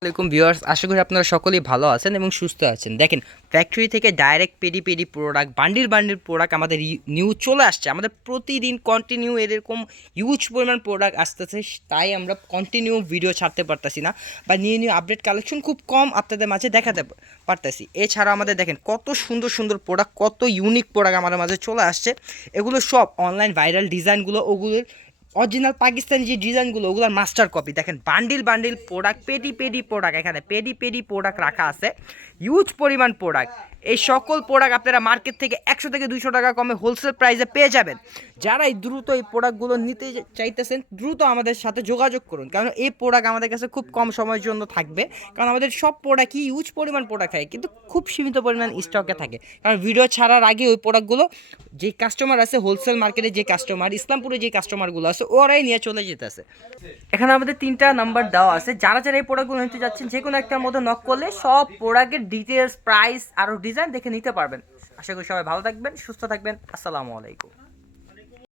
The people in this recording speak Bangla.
আসসালামাইকুম ভিউয়ার্স, আশা করি আপনারা সকলেই ভালো আছেন এবং সুস্থ আছেন। দেখেন, ফ্যাক্টরি থেকে direct paddy paddy product, bundle bundle product আমাদের নিউ চলে আসছে। আমাদের প্রতিদিন কন্টিনিউ এরকম হিউজ পরিমাণ প্রোডাক্ট আসতেছে, তাই আমরা কন্টিনিউ ভিডিও ছাড়তে পারতেছি না বা নিউ নিউ আপডেট কালেকশন খুব কম আপনাদের মাঝে দেখাতে পারতেছি। এছাড়া আমাদের দেখেন কত সুন্দর সুন্দর প্রোডাক্ট, কত ইউনিক প্রোডাক্ট আমাদের মাঝে চলে আসছে। এগুলো সব অনলাইন ভাইরাল ডিজাইনগুলো, ওগুলোর অরিজিনাল পাকিস্তানি যে ডিজাইনগুলো ওগুলোর মাস্টার কপি। দেখেন bundle bundle product, paddy paddy product, এখানে পেডি পেডি প্রোডাক্ট রাখা আছে, হিউজ পরিমাণ প্রোডাক্ট। এই সকল প্রোডাক্ট আপনারা মার্কেট থেকে 100 থেকে 200 টাকা কমে হোলসেল প্রাইসে পেয়ে যাবেন। যারা এই দ্রুত এই প্রোডাক্টগুলো নিতে চাইতেছেন দ্রুত আমাদের সাথে যোগাযোগ করুন, কারণ এই প্রোডাক্ট আমাদের কাছে খুব কম সময়ের জন্য থাকবে। কারণ আমাদের সব প্রোডাক্টই হিউজ পরিমাণ প্রোডাক্ট থাকে, কিন্তু খুব সীমিত পরিমাণ স্টকে থাকে। কারণ ভিডিও ছাড়ার আগে ওই প্রোডাক্টগুলো যে কাস্টমার আছে হোলসেল মার্কেটে, যে কাস্টমার ইসলামপুরে যে কাস্টমারগুলো আছে ওরাই নিয়ে চলে যেতেছে। এখানে আমাদের 3টা নাম্বার দেওয়া আছে, যারা যারা এই প্রোডাক্টগুলো নিতে যাচ্ছেন যে কোনো একটার মধ্যে নক করলে সব প্রোডাক্টের ডিটেলস, প্রাইস আরও ডিজাইন দেখে নিতে পারবেন। আশা করি সবাই ভালো থাকবেন, সুস্থ থাকবেন। আসসালামু আলাইকুম।